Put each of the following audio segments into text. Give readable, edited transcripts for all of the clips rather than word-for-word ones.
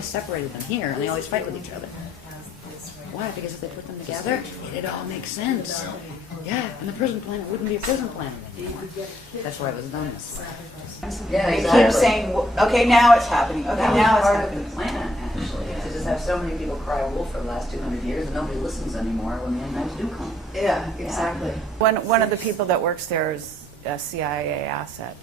Separated them here, and they always fight with each other. Why? Because if they put them together, it all makes sense. Yeah, and the prison planet wouldn't be a prison planet anymore. That's why it was done this way. Yeah, exactly. Keep saying, okay, now it's happening. Okay, that now it's part happening. of the plan, actually, to just have so many people cry wolf for the last 200 years, and nobody listens anymore when the end times do come. Yeah, exactly. One of the people that works there is a CIA asset.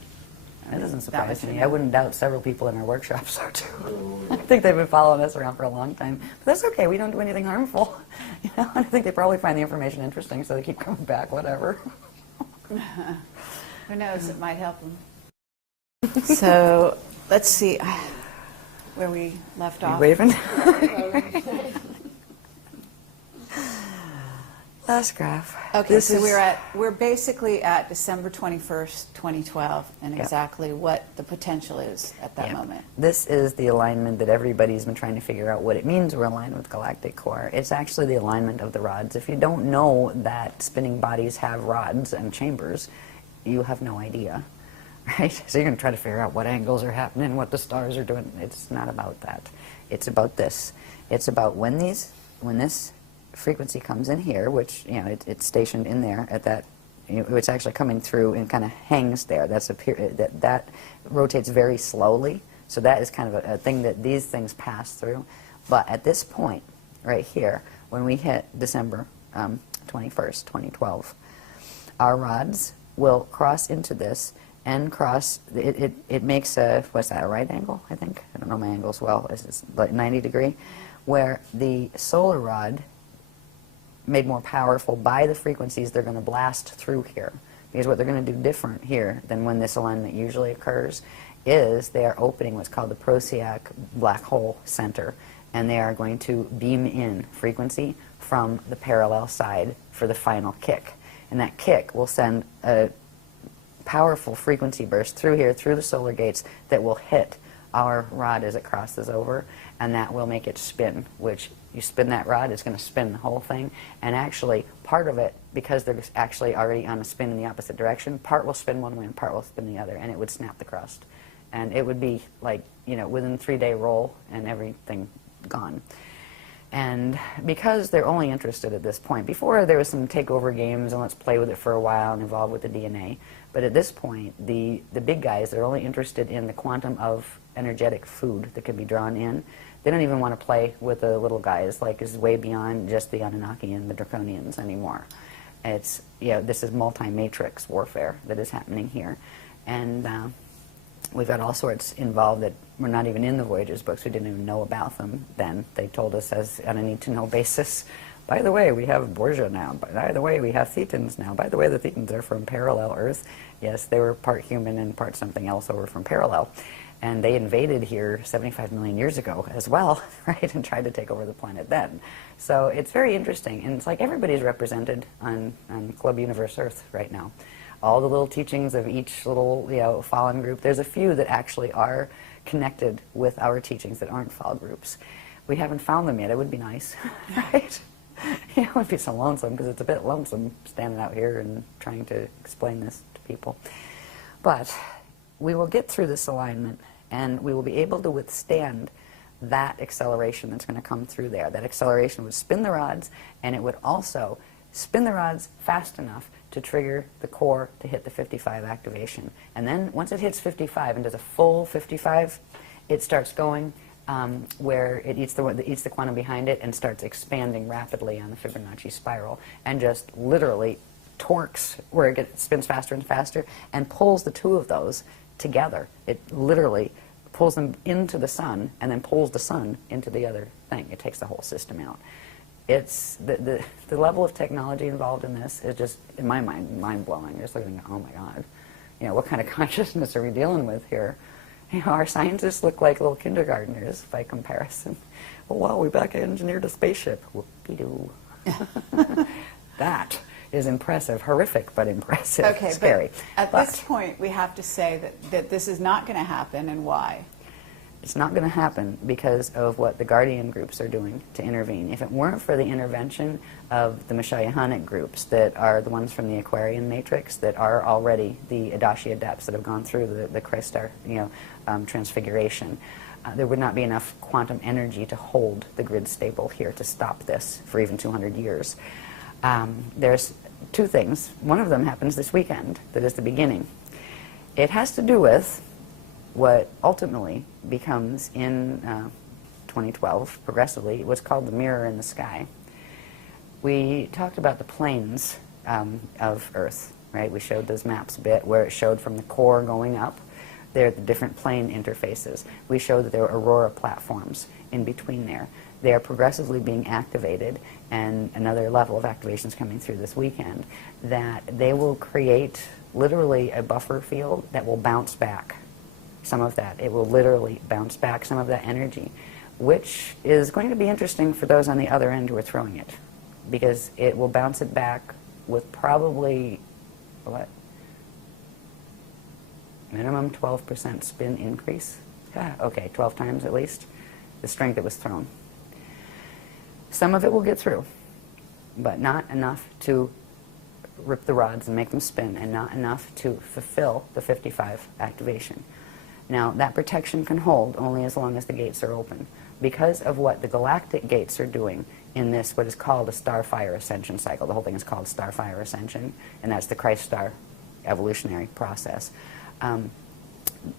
That doesn't surprise me. I wouldn't doubt several people in our workshops are too. I think they've been following us around for a long time. But that's okay. We don't do anything harmful. You know, I think they probably find the information interesting, so they keep coming back. Whatever. Who knows? It might help them. So let's see where we left off. Waving. Last graph. Okay, so we're basically at December 21st, 2012, and exactly what the potential is at that moment. This is the alignment that everybody's been trying to figure out what it means we're aligned with galactic core. It's actually the alignment of the rods. If you don't know that spinning bodies have rods and chambers, you have no idea, right? So you're going to try to figure out what angles are happening, what the stars are doing. It's not about that. It's about this. It's about when this frequency comes in here, which, you know, it's stationed in there at that, you know, it's actually coming through and kind of hangs there. That's a period that rotates very slowly. So that is kind of a thing that these things pass through. But at this point, right here, when we hit December 21st, 2012, our rods will cross into this and cross. It makes a, what's that, a right angle? I think I don't know my angles well. It's like 90 degree, where the solar rod, made more powerful by the frequencies they're going to blast through here. Because what they're going to do different here than when this alignment usually occurs is they are opening what's called the Procyon black hole center, and they are going to beam in frequency from the parallel side for the final kick. And that kick will send a powerful frequency burst through here, through the solar gates, that will hit our rod as it crosses over, and that will make it spin, which you spin that rod, it's going to spin the whole thing. And actually, part of it, because they're actually already on a spin in the opposite direction, part will spin one way and part will spin the other, and it would snap the crust. And it would be like, you know, within 3-day roll and everything gone. And because they're only interested at this point, before there was some takeover games and let's play with it for a while and evolve with the DNA, but at this point, the big guys, they're only interested in the quantum of energetic food that can be drawn in. They don't even want to play with the little guys, like is way beyond just the Anunnaki and the Draconians anymore. It's, you know, this is multi-matrix warfare that is happening here. And we've got all sorts involved that were not even in the Voyagers books. We didn't even know about them then. They told us as on a need-to-know basis, by the way, we have Borgia now. By the way, we have Thetans now. By the way, the Thetans are from parallel Earth. Yes, they were part human and part something else over from parallel. And they invaded here 75 million years ago as well, right, and tried to take over the planet then. So it's very interesting, and it's like everybody's represented on Club Universe Earth right now. All the little teachings of each little, you know, fallen group. There's a few that actually are connected with our teachings that aren't fall groups. We haven't found them yet. It would be nice, right? You know, it would be so lonesome, because it's a bit lonesome standing out here and trying to explain this to people. But we will get through this alignment, and we will be able to withstand that acceleration that's going to come through there. That acceleration would spin the rods, and it would also spin the rods fast enough to trigger the core to hit the 55 activation. And then once it hits 55 and does a full 55, it starts going where it eats the quantum behind it and starts expanding rapidly on the Fibonacci spiral, and just literally torques where it spins faster and faster and pulls the two of those together. It literally pulls them into the sun and then pulls the sun into the other thing. It takes the whole system out. It's the level of technology involved in this is just, in my mind, mind-blowing. You're just looking, oh my God, what kind of consciousness are we dealing with here? Our scientists look like little kindergartners by comparison. Oh, wow, we back engineered a spaceship. Whoopie-doo. That is impressive, horrific, but impressive, Okay, scary. But at this point, we have to say that this is not going to happen, and why? It's not going to happen because of what the Guardian groups are doing to intervene. If it weren't for the intervention of the Ashayana groups that are the ones from the Aquarian matrix that are already the Adashi adepts that have gone through the Krystic, transfiguration, there would not be enough quantum energy to hold the grid stable here to stop this for even 200 years. There's two things. One of them happens this weekend that is the beginning. It has to do with what ultimately becomes in 2012, progressively, what's called the mirror in the sky. We talked about the planes of Earth, right? We showed those maps a bit where it showed from the core going up. There are the different plane interfaces. We showed that there were aurora platforms in between there. They are progressively being activated, and another level of activation is coming through this weekend, that they will create literally a buffer field that will bounce back some of that. It will literally bounce back some of that energy, which is going to be interesting for those on the other end who are throwing it, because it will bounce it back with probably, what, minimum 12% spin increase. Okay, 12 times at least the strength that was thrown. Some of it will get through, but not enough to rip the rods and make them spin, and not enough to fulfill the 55 activation. Now, that protection can hold only as long as the gates are open. Because of what the galactic gates are doing in this, what is called a Starfire Ascension cycle. The whole thing is called Starfire Ascension, and that's the Christ star evolutionary process.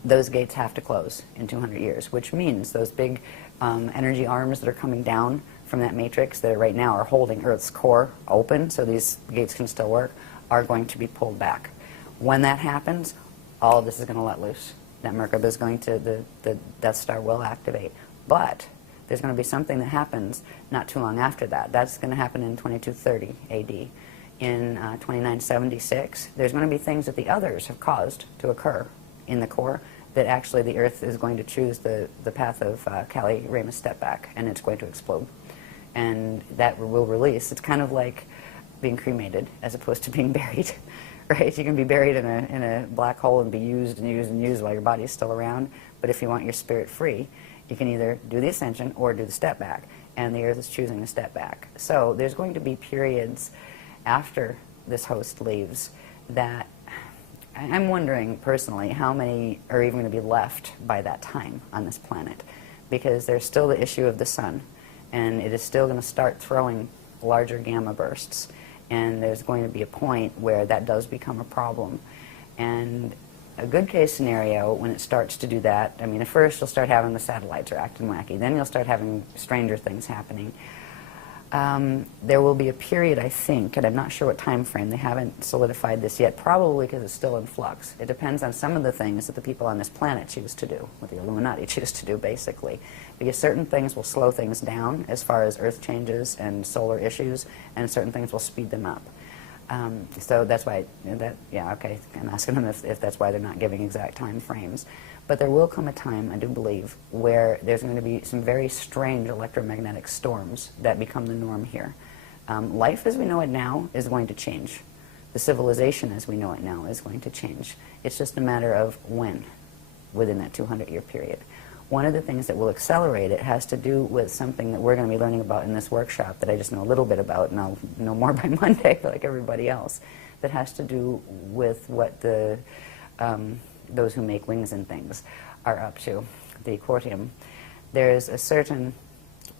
Those gates have to close in 200 years, which means those big energy arms that are coming down from that matrix that right now are holding Earth's core open so these gates can still work, are going to be pulled back. When that happens, all of this is going to let loose. That Merkaba is going to, the Death Star will activate. But there's going to be something that happens not too long after that. That's going to happen in 2230 AD. In 2976, there's going to be things that the others have caused to occur in the core that actually the Earth is going to choose the path of Kali Ramus step back, and it's going to explode. And that will release. It's kind of like being cremated as opposed to being buried. Right? You can be buried in a black hole and be used and used and used while your body is still around. But if you want your spirit free, you can either do the ascension or do the step back. And the Earth is choosing the step back. So there's going to be periods after this host leaves that I'm wondering personally how many are even going to be left by that time on this planet. Because there's still the issue of the sun. And it is still going to start throwing larger gamma bursts. And there's going to be a point where that does become a problem. And a good case scenario, when it starts to do that, I mean, at first you'll start having the satellites are acting wacky. Then you'll start having stranger things happening. There will be a period, I think, and I'm not sure what time frame, they haven't solidified this yet, probably because it's still in flux. It depends on some of the things that the people on this planet choose to do, what the Illuminati choose to do, basically. Because certain things will slow things down as far as Earth changes and solar issues, and certain things will speed them up. So that's why, yeah, okay, I'm asking them if that's why they're not giving exact time frames. But there will come a time, I do believe, where there's going to be some very strange electromagnetic storms that become the norm here. Life as we know it now is going to change. The civilization as we know it now is going to change. It's just a matter of when within that 200-year period. One of the things that will accelerate it has to do with something that we're going to be learning about in this workshop that I just know a little bit about, and I'll know more by Monday like everybody else, that has to do with what the those who make wings and things are up to, the Quartium. There's a certain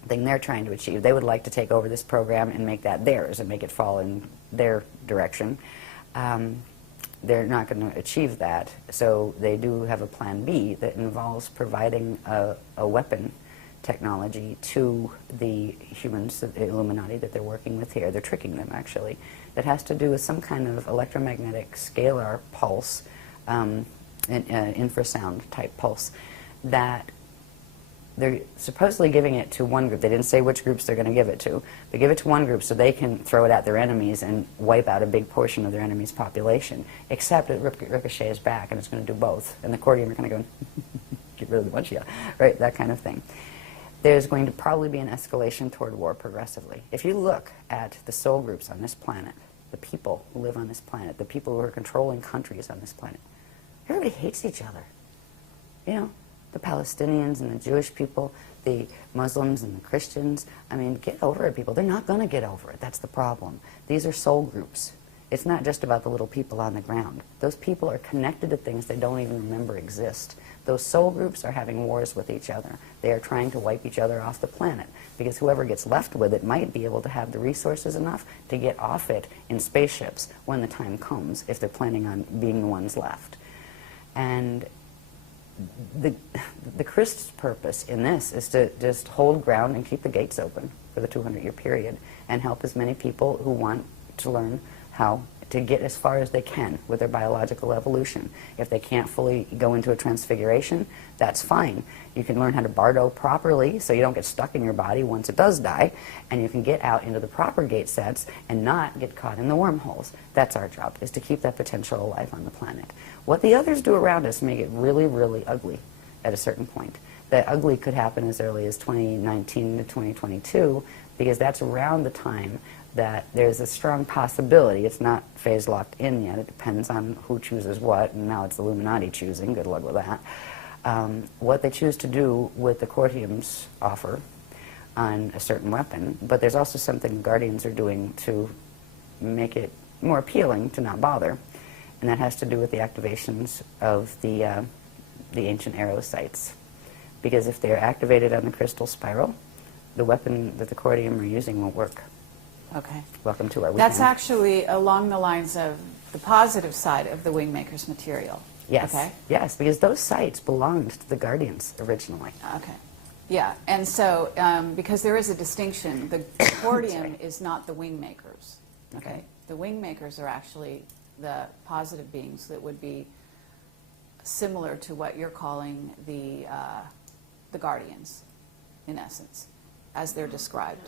thing they're trying to achieve. They would like to take over this program and make that theirs and make it fall in their direction. They're not going to achieve that, so they do have a plan B that involves providing a weapon technology to the humans, the Illuminati that they're working with here. They're tricking them, actually. That has to do with some kind of electromagnetic scalar pulse, infrasound type pulse, that they're supposedly giving it to one group. They didn't say which groups they're going to give it to. They give it to one group so they can throw it at their enemies and wipe out a big portion of their enemy's population. Except it ricochets back, and it's going to do both. And the Cordium are going to go, get rid of the bunch of you, right? That kind of thing. There's going to probably be an escalation toward war progressively. If you look at the soul groups on this planet, the people who live on this planet, the people who are controlling countries on this planet, everybody hates each other. You know, the Palestinians and the Jewish people, the Muslims and the Christians. I mean, get over it, people. They're not going to get over it. That's the problem. These are soul groups. It's not just about the little people on the ground. Those people are connected to things they don't even remember exist. Those soul groups are having wars with each other. They are trying to wipe each other off the planet, because whoever gets left with it might be able to have the resources enough to get off it in spaceships when the time comes, if they're planning on being the ones left. And the Kryst's purpose in this is to just hold ground and keep the gates open for the 200-year period and help as many people who want to learn how to get as far as they can with their biological evolution. If they can't fully go into a transfiguration, that's fine. You can learn how to bardo properly so you don't get stuck in your body once it does die, and you can get out into the proper gate sets and not get caught in the wormholes. That's our job, is to keep that potential alive on the planet. What the others do around us make it really, really ugly at a certain point. That ugly could happen as early as 2019 to 2022, because that's around the time that there's a strong possibility. It's not phase locked in yet. It depends on who chooses what, and now it's the Illuminati choosing. Good luck with that. What they choose to do with the Cordium's offer on a certain weapon, but there's also something the Guardians are doing to make it more appealing to not bother, and that has to do with the activations of the ancient arrow sites. Because if they're activated on the crystal spiral, the weapon that the Cordium are using won't work. Okay. Welcome to our weekend. That's actually along the lines of the positive side of the Wingmaker's material. Yes. Okay. Yes, because those sites belonged to the Guardians originally. Okay. Yeah, and so because there is a distinction, the Cordium is not the Wingmakers. Okay. The Wingmakers are actually the positive beings that would be similar to what you're calling the Guardians, in essence, as they're described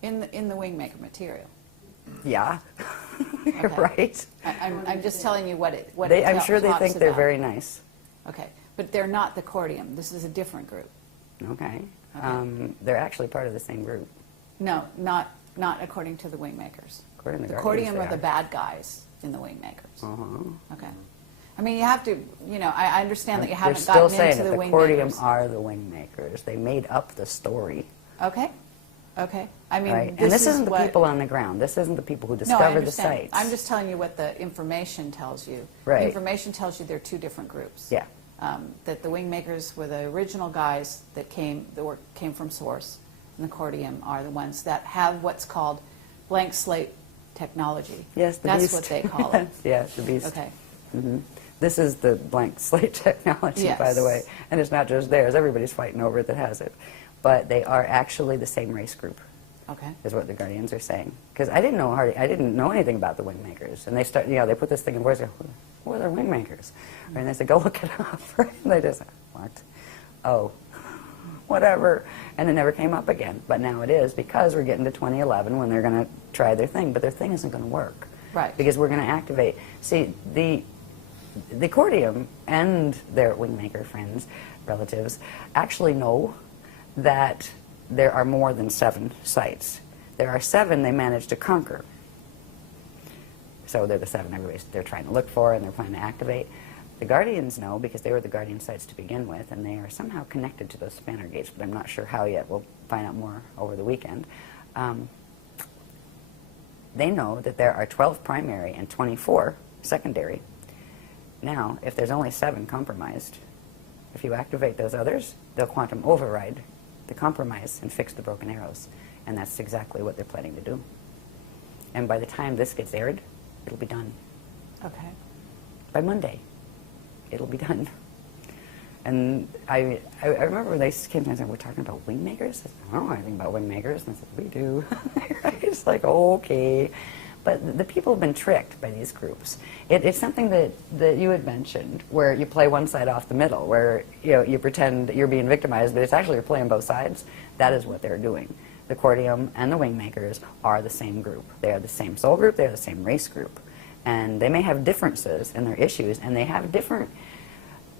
in the Wingmaker material. Yeah. Okay. Right. I'm just telling you what it I'm sure they talks think they're about. very nice. Okay, but they're not the Cordium. This is a different group. Okay. Okay. They're actually part of the same group. No, not according to the Wingmakers. According to the The Guardians, Cordium they are the bad guys in the Wingmakers. Uh-huh. Okay. I mean, you have to, I understand that you They're haven't still gotten saying into that the the Wingmakers. Cordium are the Wingmakers. They made up the story. Okay. Okay. I mean, Right? And this isn't the what, people on the ground. This isn't the people who No, I discovered the understand. sites. I'm just telling you what the information tells you. Right. The information tells you they're two different groups. Yeah. That the Wingmakers were the original guys that came from Source, and the Cordium are the ones that have what's called blank slate technology. Yes, the That's beast. what they call it. Yeah, the beast. Okay. Mm-hmm. This is the blank slate technology, Yes. by the way. And it's not just theirs. Everybody's fighting over it that has it. But they are actually the same race group, Okay. is what the Guardians are saying. Because I didn't know anything about the Wingmakers. And they start, they put this thing in words, who are the Wingmakers? And they say, go look it up. Right? And they just, what? Oh, whatever. And it never came up again. But now it is, because we're getting to 2011 when they're going to try their thing. But their thing isn't going to work. Right. Because we're going to activate. See, the Cordium and their Wingmaker friends, relatives, actually know that there are more than 7 sites. There are 7 they managed to conquer. So they're the 7 they're trying to look for and they're planning to activate. The Guardians know, because they were the Guardian sites to begin with, and they are somehow connected to those spanner gates, but I'm not sure how yet. We'll find out more over the weekend. They know that there are 12 primary and 24 secondary. Now, if there's only 7 compromised, if you activate those others, they'll quantum override the compromise and fix the broken arrows. And that's exactly what they're planning to do. And by the time this gets aired, it'll be done. Okay. By Monday, it'll be done. And I remember when they came to me and said, we're talking about wing makers? I said, I don't know anything about wing makers. And I said, we do. It's like, okay. But the people have been tricked by these groups. It's something that you had mentioned, where you play one side off the middle, where you pretend you're being victimized, but it's actually you're playing both sides. That is what they're doing. The Cordium and the wing makers are the same group. They are the same soul group. They are the same race group. And they may have differences in their issues, and they have different...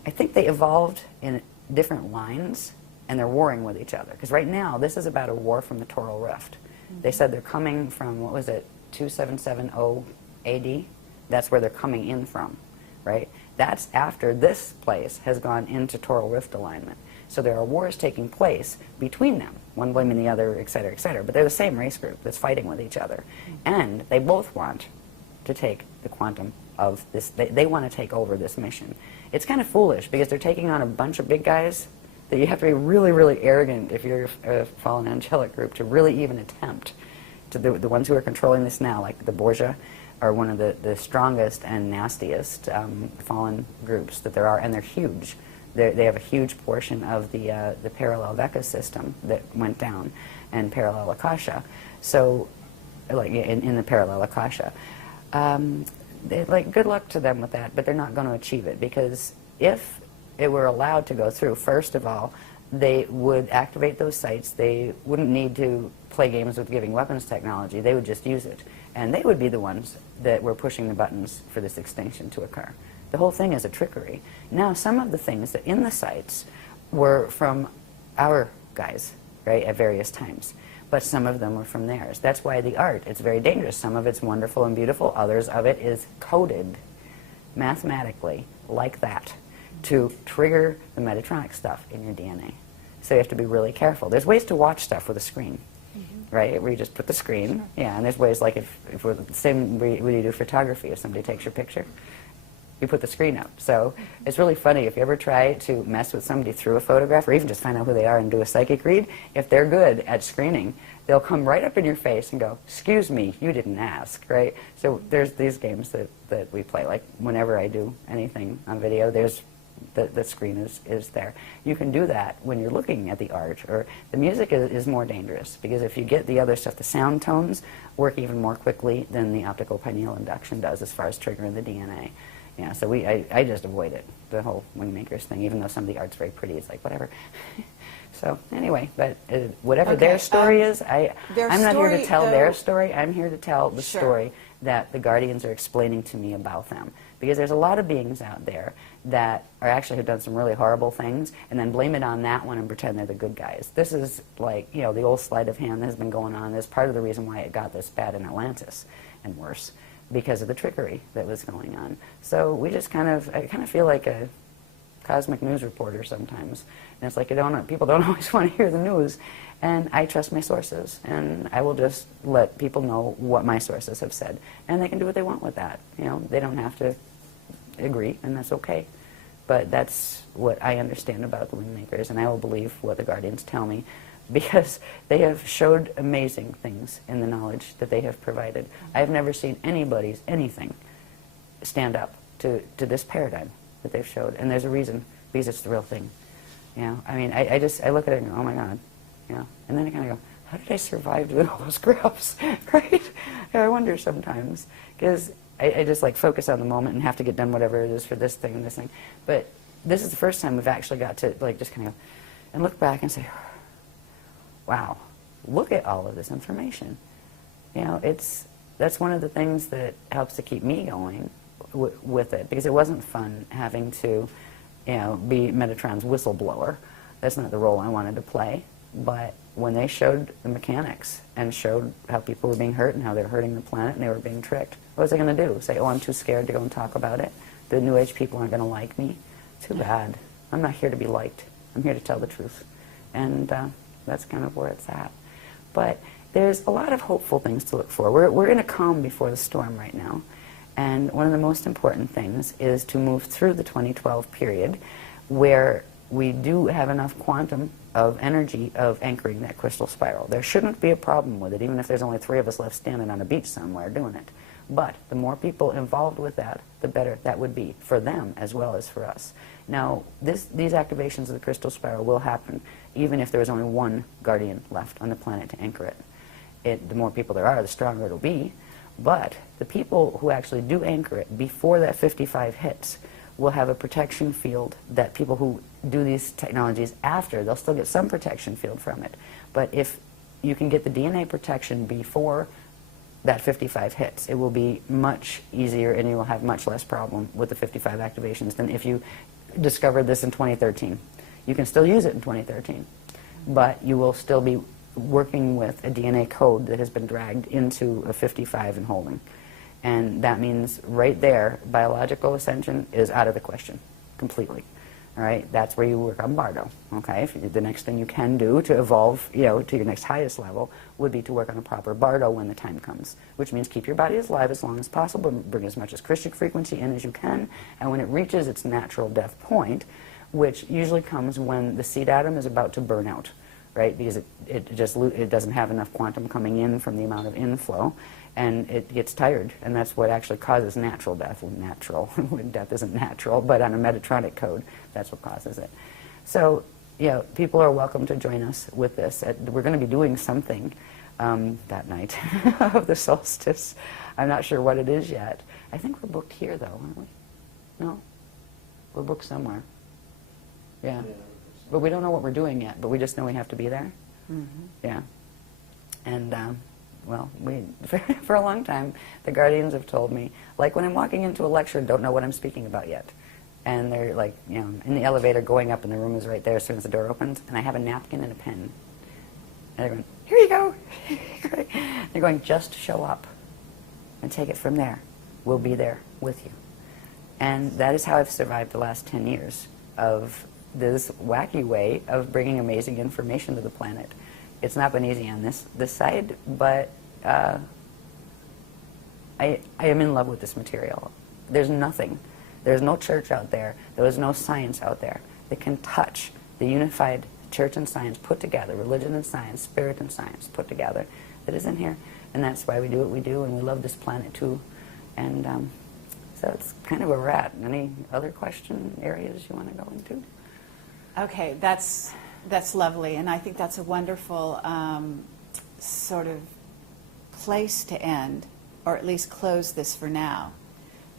I think they evolved in different lines, and they're warring with each other. Because right now, this is about a war from the Toral Rift. They said they're coming from, what was it, 2770 AD? That's where they're coming in from, right? That's after this place has gone into Toral Rift alignment. So there are wars taking place between them, one blaming the other, et cetera, et cetera. But they're the same race group that's fighting with each other. And they both want to take the quantum of this. They want to take over this mission. It's kind of foolish because they're taking on a bunch of big guys that you have to be really, really arrogant if you're a fallen angelic group to really even attempt. To the ones who are controlling this now, like the Borgia, are one of the strongest and nastiest fallen groups that there are, and they're huge. They have a huge portion of the parallel Veka system that went down, and parallel Akasha. So, like in the parallel Akasha. Like, good luck to them with that, but they're not going to achieve it, because if it were allowed to go through, first of all, they would activate those sites. They wouldn't need to play games with giving weapons technology. They would just use it. And they would be the ones that were pushing the buttons for this extinction to occur. The whole thing is a trickery. Now, some of the things that in the sites were from our guys, right, at various times. But some of them were from theirs. That's why the art, it's very dangerous. Some of it's wonderful and beautiful. Others of it is coded mathematically like that to trigger the Metatronic stuff in your DNA. So you have to be really careful. There's ways to watch stuff with a screen, right, where you just put the screen. Yeah, and there's ways like if we're the same way you do photography. If somebody takes your picture, you put the screen up. So it's really funny if you ever try to mess with somebody through a photograph, or even just find out who they are and do a psychic read. If they're good at screening, they'll come right up in your face and go, "Excuse me, you didn't ask," right? So there's these games that we play. Like whenever I do anything on video, there's the screen is there. You can do that when you're looking at the art, or the music is more dangerous, because if you get the other stuff, the sound tones work even more quickly than the optical pineal induction does as far as triggering the DNA. Yeah, so I just avoid it, the whole Wingmakers thing, even though some of the art's very pretty. It's like, whatever. So anyway, but whatever their story is, I'm not here to tell their story. I'm here to tell the story that the Guardians are explaining to me about them. Because there's a lot of beings out there that are actually have done some really horrible things, and then blame it on that one and pretend they're the good guys. This is like, the old sleight of hand that has been going on. That's part of the reason why it got this bad in Atlantis, and worse, because of the trickery that was going on. So we just I kind of feel like a cosmic news reporter sometimes. And it's like people don't always want to hear the news. And I trust my sources, and I will just let people know what my sources have said. And they can do what they want with that. They don't have to agree, and that's okay. But that's what I understand about the Wingmakers, and I will believe what the Guardians tell me, because they have showed amazing things in the knowledge that they have provided. I have never seen anything stand up to this paradigm that they've showed, and there's a reason, because it's the real thing. I look at it and go, oh my God, and then I kind of go, how did I survive doing all those graphs, right? I wonder sometimes, because I just focus on the moment and have to get done whatever it is for this thing and this thing. But this is the first time we've actually got to just kind of go and look back and say, wow, look at all of this information. That's one of the things that helps to keep me going with it, because it wasn't fun having to, be Metatron's whistleblower. That's not the role I wanted to play. But when they showed the mechanics and showed how people were being hurt and how they were hurting the planet and they were being tricked, what was I going to do? Say, oh, I'm too scared to go and talk about it? The New Age people aren't going to like me? Too bad. I'm not here to be liked. I'm here to tell the truth. And that's kind of where it's at. But there's a lot of hopeful things to look for. We're in a calm before the storm right now. And one of the most important things is to move through the 2012 period, where we do have enough quantum of energy of anchoring that crystal spiral. There shouldn't be a problem with it, even if there's only 3 of us left standing on a beach somewhere doing it. But the more people involved with that, the better that would be for them as well as for us. Now, these activations of the crystal spiral will happen even if there is only one guardian left on the planet to anchor it. The more people there are, the stronger it'll be. But the people who actually do anchor it before that 55 hits will have a protection field that people who do these technologies after, they'll still get some protection field from it. But if you can get the DNA protection before that 55 hits, it will be much easier and you will have much less problem with the 55 activations than if you discovered this in 2013. You can still use it in 2013, but you will still be working with a DNA code that has been dragged into a 55 and holding. And that means right there, biological ascension is out of the question, completely. All right, that's where you work on Bardo. Okay, the next thing you can do to evolve, to your next highest level would be to work on a proper Bardo when the time comes, which means keep your body alive as long as possible, bring as much as Krystic frequency in as you can, and when it reaches its natural death point, which usually comes when the seed atom is about to burn out, right? Because it doesn't have enough quantum coming in from the amount of inflow, and it gets tired, and that's what actually causes natural death. When death isn't natural, but on a Metatronic code, that's what causes it. So, people are welcome to join us with this. We're going to be doing something that night of the solstice. I'm not sure what it is yet. I think we're booked here, though, aren't we? No? We're booked somewhere. Yeah. But we don't know what we're doing yet, but we just know we have to be there. Mm-hmm. Yeah. And, well, for a long time, the guardians have told me, like when I'm walking into a lecture and don't know what I'm speaking about yet, and they're like, in the elevator going up and the room is right there as soon as the door opens, and I have a napkin and a pen. And they're going, here you go. They're going, just show up and take it from there. We'll be there with you. And that is how I've survived the last 10 years of this wacky way of bringing amazing information to the planet. It's not been easy on this side, but I am in love with this material. There's nothing. There's no church out there. There's no science out there that can touch the unified church and science put together, religion and science, spirit and science put together, that is in here. And that's why we do what we do, and we love this planet too. And so it's kind of where we're at. Any other question areas you want to go into? Okay, that's lovely, and I think that's a wonderful sort of place to end, or at least close this for now.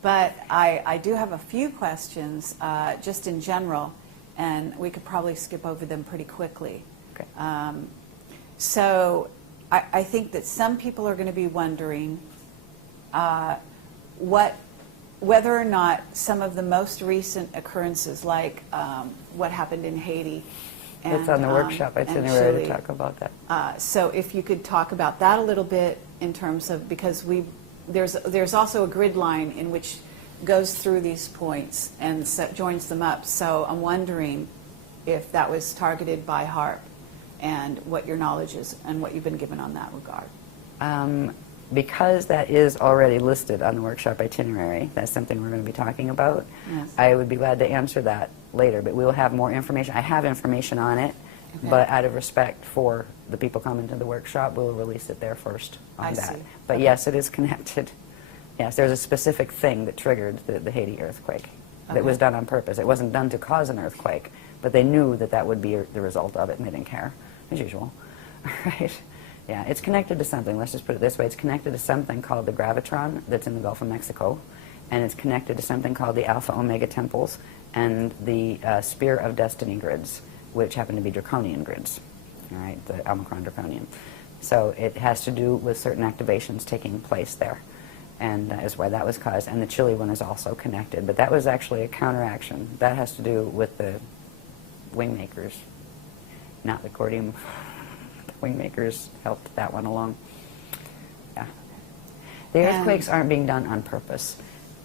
But I do have a few questions just in general, and we could probably skip over them pretty quickly. Okay. So I think that some people are going to be wondering whether or not some of the most recent occurrences, like what happened in Haiti, and, it's on the workshop itinerary to talk about that. So if you could talk about that a little bit in terms of, because there's also a grid line in which goes through these points and joins them up. So I'm wondering if that was targeted by HARP and what your knowledge is and what you've been given on that regard. Because that is already listed on the workshop itinerary, that's something we're going to be talking about. Yes. I would be glad to answer that later, but we will have more information. I have information on it, okay, but out of respect for the people coming to the workshop, we'll release it there first on that. See. But okay, yes, it is connected. Yes, there's a specific thing that triggered the Haiti earthquake that was done on purpose. It wasn't done to cause an earthquake, but they knew that that would be the result of it, and they didn't care, as usual. Right? Yeah, it's connected to something. Let's just put it this way. It's connected to something called the gravitron that's in the Gulf of Mexico, and it's connected to something called the Alpha Omega temples and the Spear of Destiny grids, which happen to be draconian grids, all right, the Omicron draconian. So it has to do with certain activations taking place there, and that is why that was caused. And the Chile one is also connected, but that was actually a counteraction. That has to do with the wingmakers, not the Cordium. Wingmakers helped that one along. Yeah. The earthquakes aren't being done on purpose,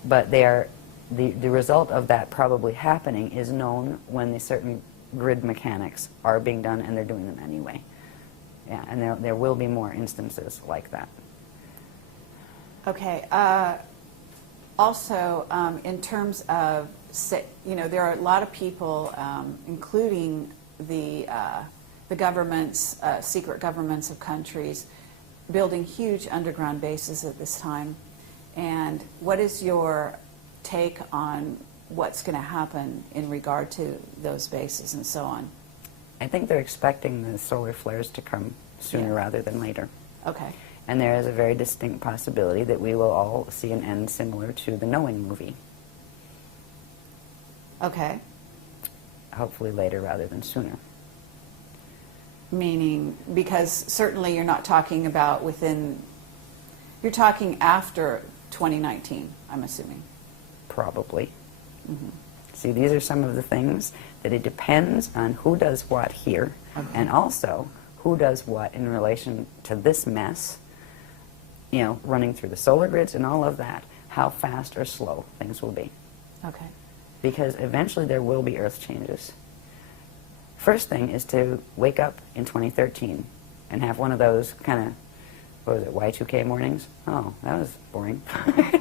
but they are, the result of that probably happening is known when the certain grid mechanics are being done, and they're doing them anyway. Yeah, and there will be more instances like that. Okay. Also, in terms of, there are a lot of people, including the governments, secret governments of countries, building huge underground bases at this time. And what is your take on what's going to happen in regard to those bases and so on? I think they're expecting the solar flares to come sooner rather than later. Okay. And there is a very distinct possibility that we will all see an end similar to the Knowing movie. Okay. Hopefully later rather than sooner. Meaning, because certainly you're not talking about within, you're talking after 2019, I'm assuming. Probably. See, these are some of the things that it depends on who does what here, and also who does what in relation to this mess, you know, running through the solar grids and all of that, how fast or slow things will be. Okay. Because eventually there will be Earth changes. First thing is to wake up in 2013 and have one of those kind of, what was it, Y2K mornings? Oh, that was boring.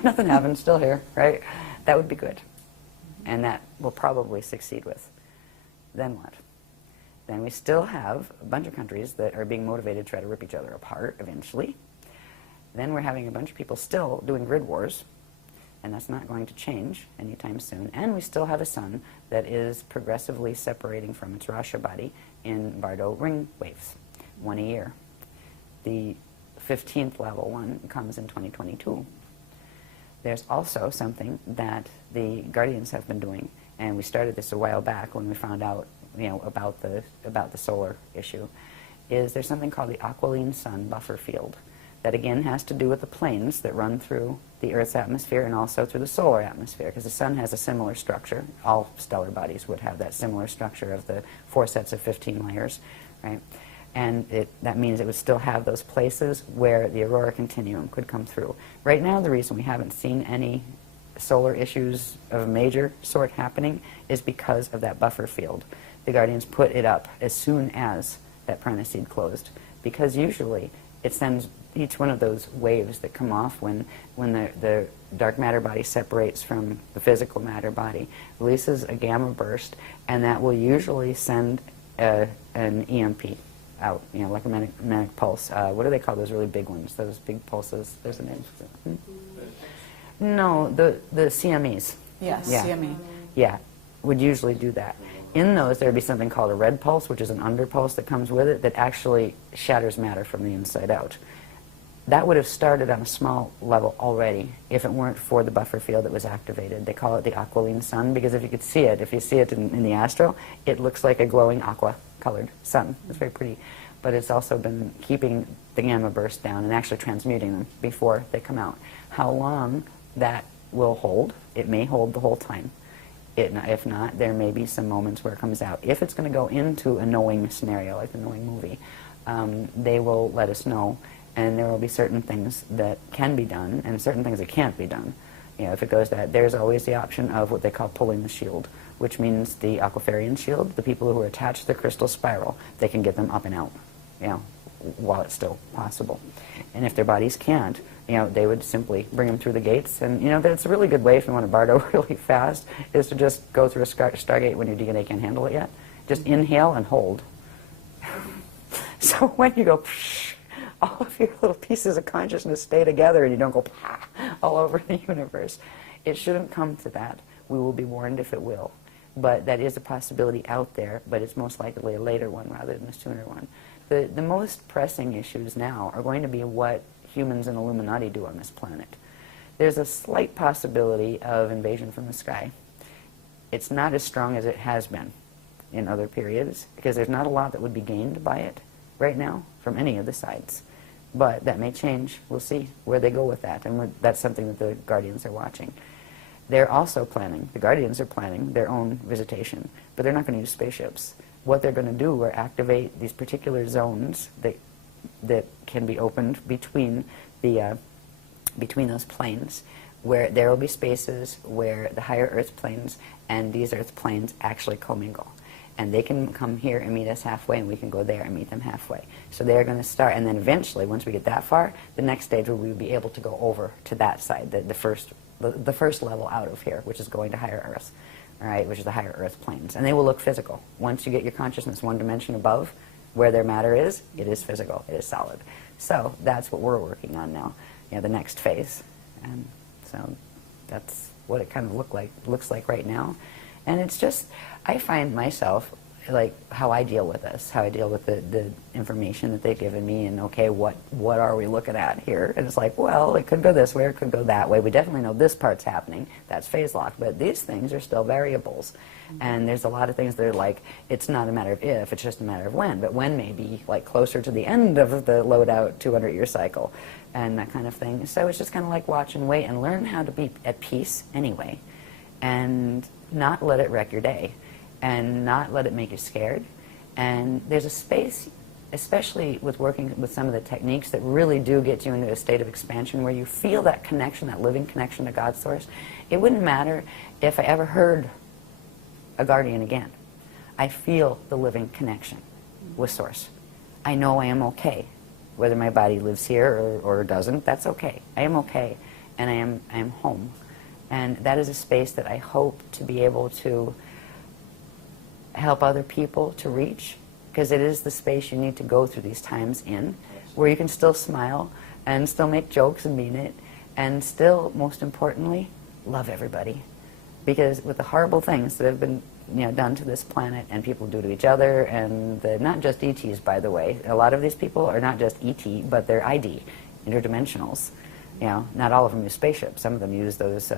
Nothing happened, still here, right? That would be good. And that we'll probably succeed with. Then what? Then we still have a bunch of countries that are being motivated to try to rip each other apart eventually. Then we're having a bunch of people still doing grid wars, and that's not going to change anytime soon. And we still have a sun that is progressively separating from its Rasha body in Bardo ring waves, one a year. The 15th level one comes in 2022. There's also something that the Guardians have been doing, and we started this a while back when we found out, you know, about the solar issue. Is there's something called the aquiline sun buffer field that again has to do with the planes that run through the Earth's atmosphere and also through the solar atmosphere, because the sun has a similar structure. All stellar bodies would have that similar structure of the 4 sets of 15 layers, right? And that means it would still have those places where the aurora continuum could come through. Right now, the reason we haven't seen any solar issues of a major sort happening is because of that buffer field. The Guardians put it up as soon as that Pranaseed closed, because usually it sends each one of those waves that come off when the dark matter body separates from the physical matter body, releases a gamma burst, and that will usually send an EMP out, you know, electromagnetic pulse. What do they call those really big ones? Those big pulses. There's a name for them. No, the CMEs. Yes, Yeah. CME. Yeah, would usually do that. In those, there would be something called a red pulse, which is an underpulse that comes with it that actually shatters matter from the inside out. That would have started on a small level already if it weren't for the buffer field that was activated. They call it the aquiline sun because if you could see it, if you see it in the astral, it looks like a glowing aqua-colored sun. It's very pretty. But it's also been keeping the gamma burst down and actually transmuting them before they come out. How long that will hold, it may hold the whole time. If not, there may be some moments where it comes out. If it's going to go into a knowing scenario, like the knowing movie, they will let us know, and there will be certain things that can be done and certain things that can't be done. You know, if it goes that, there's always the option of what they call pulling the shield, which means the Aquafarian shield, the people who are attached to the crystal spiral, they can get them up and out, you know, while it's still possible. And if their bodies can't, you know, they would simply bring them through the gates. And, you know, that's a really good way if you want to Bardo really fast, is to just go through a Stargate when your DNA can't handle it yet. Just inhale and hold. So when you go, psh, all of your little pieces of consciousness stay together and you don't go all over the universe. It shouldn't come to that. We will be warned if it will. But that is a possibility out there, but it's most likely a later one rather than a sooner one. The most pressing issues now are going to be what humans and Illuminati do on this planet. There's a slight possibility of invasion from the sky. It's not as strong as it has been in other periods, because there's not a lot that would be gained by it right now from any of the sides. But that may change. We'll see where they go with that, and that's something that the Guardians are watching. They're also planning, the Guardians are planning their own visitation, but they're not going to use spaceships. What they're going to do are activate these particular zones that can be opened between those planes, where there will be spaces where the higher Earth planes and these Earth planes actually commingle. And they can come here and meet us halfway, and we can go there and meet them halfway. So they're going to start, and then eventually, once we get that far, the next stage will be able to go over to that side, the first level out of here, which is going to higher Earth, all right, which is the higher Earth planes. And they will look physical. Once you get your consciousness one dimension above where their matter is, it is physical, it is solid. So that's what we're working on now, you know, the next phase. And So that's what it kind of looks like right now. And it's just, I find myself, like, how I deal with this, how I deal with the information that they've given me, and okay, what are we looking at here? And it's like, well, it could go this way or it could go that way. We definitely know this part's happening. That's phase lock. But these things are still variables. And there's a lot of things that are like, it's not a matter of if, it's just a matter of when. But when may be like closer to the end of the load-out 200-year cycle and that kind of thing. So it's just kind of like watch and wait and learn how to be at peace anyway and not let it wreck your day. And not let it make you scared. And there's a space, especially with working with some of the techniques that really do get you into a state of expansion where you feel that connection, that living connection to God's source. It wouldn't matter if I ever heard a guardian again. I feel the living connection with source. I know I am okay. Whether my body lives here or doesn't, that's okay. I am okay, and I am home. And that is a space that I hope to be able to help other people to reach, because it is the space you need to go through these times in, where you can still smile and still make jokes and mean it, and still, most importantly, love everybody. Because with the horrible things that have been done to this planet and people do to each other, and not just ETs, by the way, a lot of these people are not just ET, but they're ID, interdimensionals. Not all of them use spaceships. Some of them use those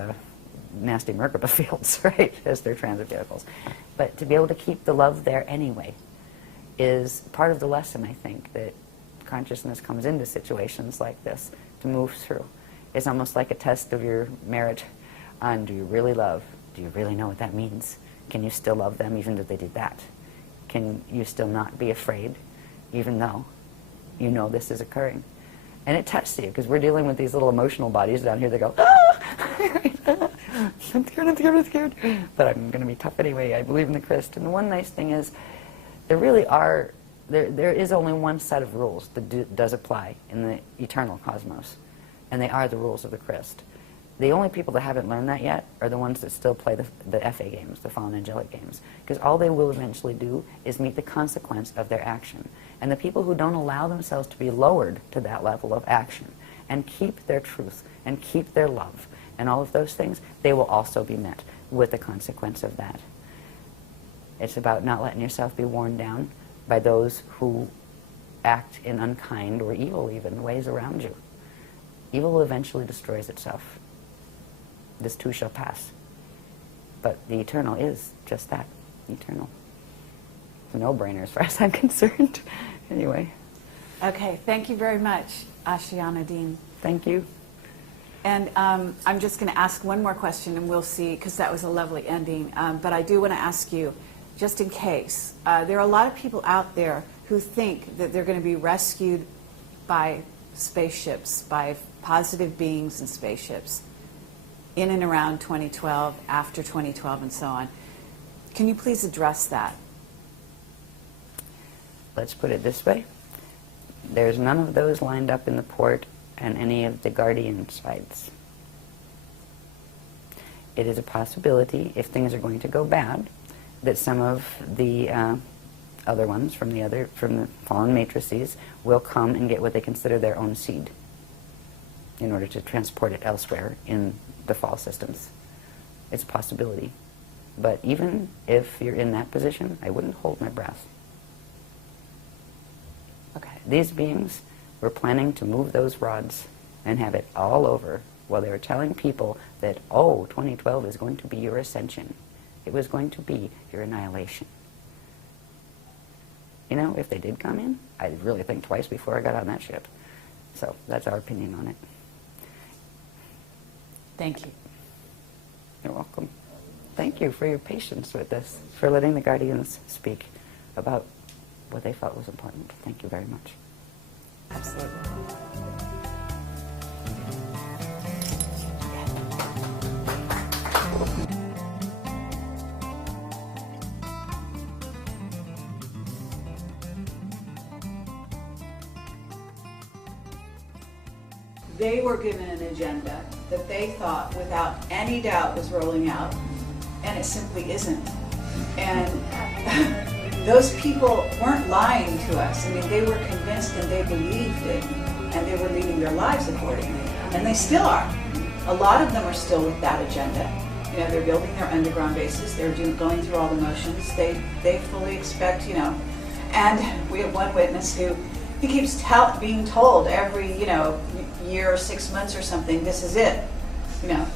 nasty Merkaba fields, right, as their transit vehicles. But to be able to keep the love there anyway is part of the lesson, I think, that consciousness comes into situations like this to move through. It's almost like a test of your merit on, do you really love? Do you really know what that means? Can you still love them even if they did that? Can you still not be afraid even though you know this is occurring? And it tests you, because we're dealing with these little emotional bodies down here that go, ah! I'm scared. But I'm going to be tough anyway. I believe in the Christ. And the one nice thing is, there is only one set of rules that does apply in the eternal cosmos. And they are the rules of the Christ. The only people that haven't learned that yet are the ones that still play the FA games, the fallen angelic games. Because all they will eventually do is meet the consequence of their action. And the people who don't allow themselves to be lowered to that level of action and keep their truth and keep their love and all of those things, they will also be met with the consequence of that. It's about not letting yourself be worn down by those who act in unkind or evil even ways around you. Evil eventually destroys itself. This too shall pass. But the eternal is just that, eternal. It's a no-brainer as far as I'm concerned. Anyway. Okay, thank you very much, Ashayana Deane. Thank you. And I'm just going to ask one more question, and we'll see, because that was a lovely ending. But I do want to ask you, just in case, there are a lot of people out there who think that they're going to be rescued by spaceships, by positive beings in spaceships, in and around 2012, after 2012, and so on. Can you please address that? Let's put it this way. There's none of those lined up in the port and any of the guardian sites. It is a possibility, if things are going to go bad, that some of the other ones from the fallen matrices will come and get what they consider their own seed in order to transport it elsewhere in the fall systems. It's a possibility. But even if you're in that position, I wouldn't hold my breath. Okay. These beings were planning to move those rods and have it all over while they were telling people that, oh, 2012 is going to be your ascension. It was going to be your annihilation. You know, if they did come in, I'd really think twice before I got on that ship. So that's our opinion on it. Thank you. You're welcome. Thank you for your patience with this, for letting the guardians speak about what they felt was important. Thank you very much. Absolutely. They were given an agenda that they thought without any doubt was rolling out, and it simply isn't. And those people weren't lying to us. I mean, they were convinced and they believed it, and they were leading their lives accordingly, and they still are. a lot of them are still with that agenda. You know, they're building their underground bases. They're going through all the motions. They fully expect, you know. And we have one witness who he keeps being told every, you know, year or 6 months or something, this is it, you know.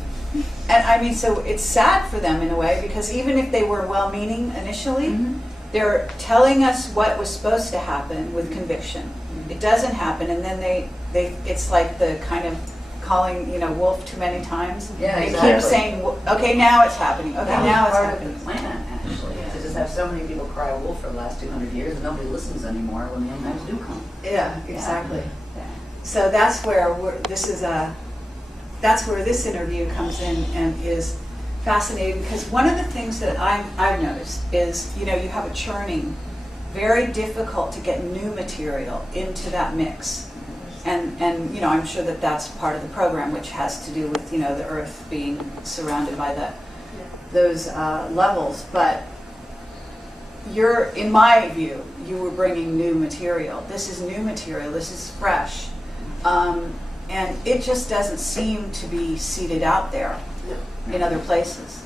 And I mean, so it's sad for them in a way, because even if they were well-meaning initially, they're telling us what was supposed to happen with conviction. It doesn't happen, and then it's like the kind of calling, you know, wolf too many times. Yeah, they exactly. keep saying, okay, now it's happening. Okay, That now was it's part happening. of the plan, actually, to just have so many people cry wolf for the last 200 years, and nobody listens anymore when the end times do come. Yeah, exactly. Yeah. So that's where that's where this interview comes in and is fascinating, because one of the things that I've noticed is, you know, you have a churning, very difficult to get new material into that mix. And you know, I'm sure that that's part of the program, which has to do with, you know, the Earth being surrounded by those levels. But in my view, you were bringing new material. This is new material. This is fresh. And it just doesn't seem to be seeded out there in other places,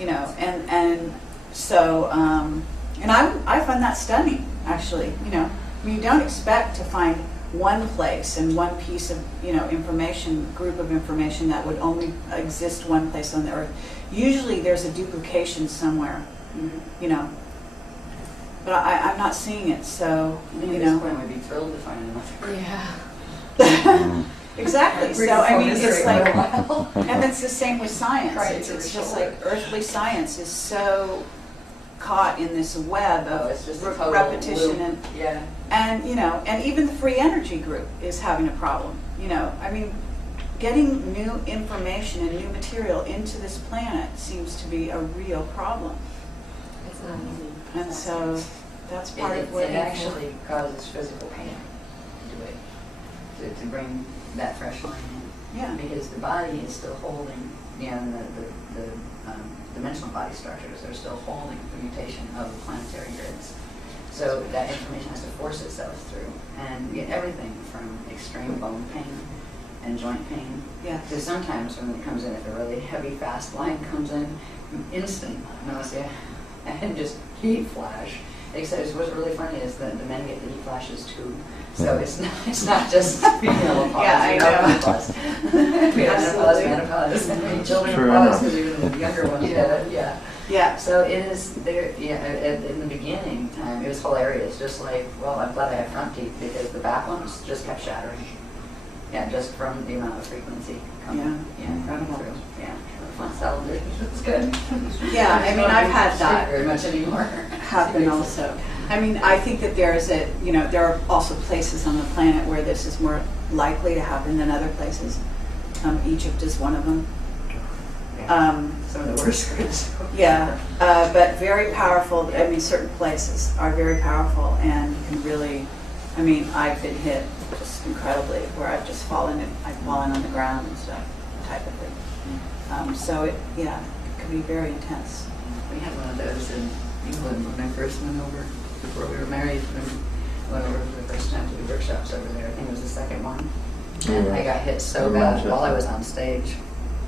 you know. And so, and I find that stunning, actually. You know, I mean, you don't expect to find one place and one piece of, you know, group of information that would only exist one place on the Earth. Usually there's a duplication somewhere, you know. But I'm not seeing it, so, you At know. this point, we'd be thrilled to find another. Yeah. Exactly. So, I mean, it's like, While. and it's the same with science. Right, It's for just sure. like earthly science is so caught in this web Oh, of it's just a total repetition loop. and you know, and even the free energy group is having a problem. You know, I mean, getting new information and new material into this planet seems to be a real problem. It's not easy. And so that's part of what It actually causes physical pain to it, to bring that fresh line in. Yeah. Because the body is still holding, you know, the dimensional body structures are still holding the mutation of the planetary grids. So that information has to force itself through. And you get everything from extreme bone pain and joint pain. Yeah. So sometimes when it comes in, if a really heavy, fast line comes in, instant nausea and just heat flash. Except what's really funny is that the men get the heat flashes too. So it's not just female menopause. Yeah, I know. Menopause. Menopause. I mean, children Sure menopause, enough. because even the younger ones get it. Yeah. Yeah. So it is there. Yeah. In the beginning time, it was hilarious. Just like, well, I'm glad I have front teeth because the back ones just kept shattering. Yeah, just from the amount of frequency coming. Yeah. Incredible. Through. Yeah. Fun salad. It's good. Yeah, I mean, I've had that very much anymore. happen also. I mean, I think that there are also places on the planet where this is more likely to happen than other places. Egypt is one of them. Some of the worst grids. Yeah, but very powerful. I mean, certain places are very powerful and can really, I mean, I've been hit just incredibly where I've just fallen on the ground and stuff, type of thing. So it can be very intense. We had one of those in England when I first went over, before we were married, and went over for the first time to do workshops over there. I think it was the second one. And I got hit so bad while I was on stage.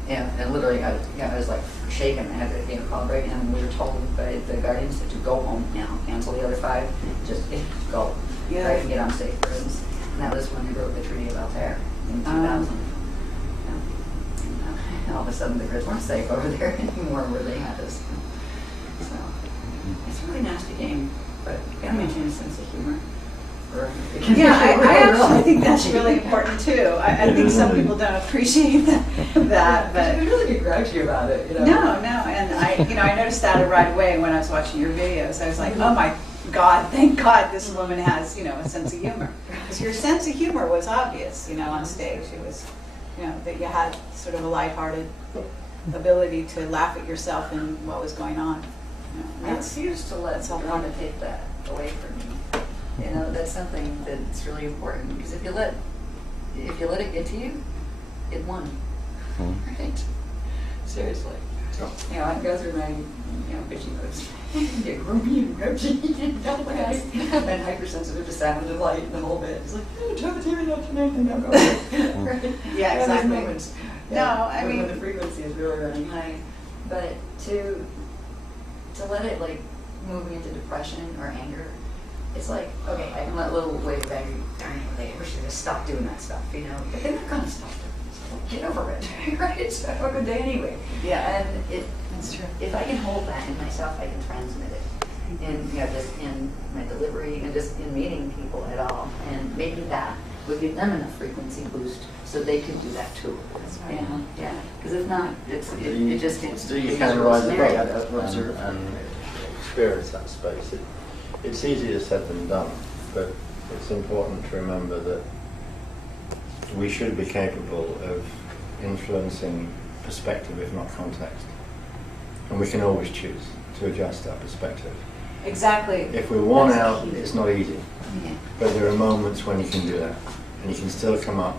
Yeah, and literally I was like shaking. I had to call a break, and we were told by the guardians to go home now, cancel the other 5, just go. Yeah. I can get on stage for instance. And that was when they wrote the Treaty of Altair in 2000. And all of a sudden the grids weren't safe over there anymore where they had us. So it's a really nasty game, but you gotta maintain a sense of humor. Yeah, I actually think that's really important too. I think some people don't appreciate that, but we really get grouchy about it, you know. no, and I noticed that right away when I was watching your videos. I was like, oh my God, thank God this woman has, a sense of humor. Because your sense of humor was obvious, on stage. It was, that you had sort of a lighthearted ability to laugh at yourself and what was going on. I refuse to let someone take that away from me. That's something that's really important, because if you let it get to you, it won. Right? Seriously. I go through my bitchy modes. Get groomy and grouchy and hypersensitive to sound and light and the whole bit. It's like, turn the TV up tonight and I'll go. Right? Yeah, exactly. Moments. No, I when mean, the frequency is really running high. But to let it like move me into depression or anger, it's like, okay, I can let a little wave of anger, darn it, I wish I just stopped doing that stuff, you know? But they're not gonna stop it. So get over it, right? So have a good day anyway. Yeah. And that's true. if I can hold that in myself, I can transmit it. In, you know, just in my delivery and just in meeting people at all. And maybe that would give them enough frequency boost so they can do that too. That's right. You know? Yeah. Because if not, it just gets So you can rise above and experience that space. It's easier said than done, but it's important to remember that we should be capable of influencing perspective, if not context. And we can always choose to adjust our perspective. Exactly. If we're worn That's out, key. it's not easy. Yeah. But there are moments when you can do that. And you can still come up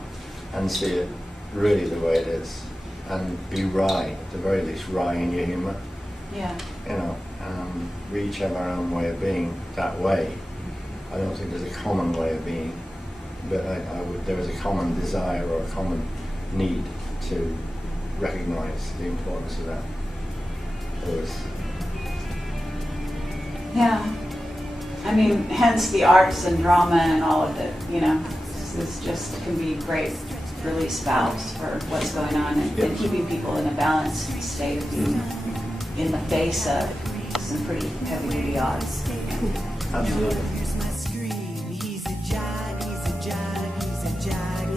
and see it really the way it is. And be wry, at the very least, wry in your humour. Yeah. You know, we each have our own way of being that way. I don't think there's a common way of being, but there is a common desire or a common need to recognise the importance of that. Yeah. I mean, hence the arts and drama and all of it, you know. This just can be great release valves for what's going on and keeping people in a balanced state of being in the face of some pretty heavy-duty odds. Absolutely. Here's my scream. He's a jive, he's a jive, he's a jive.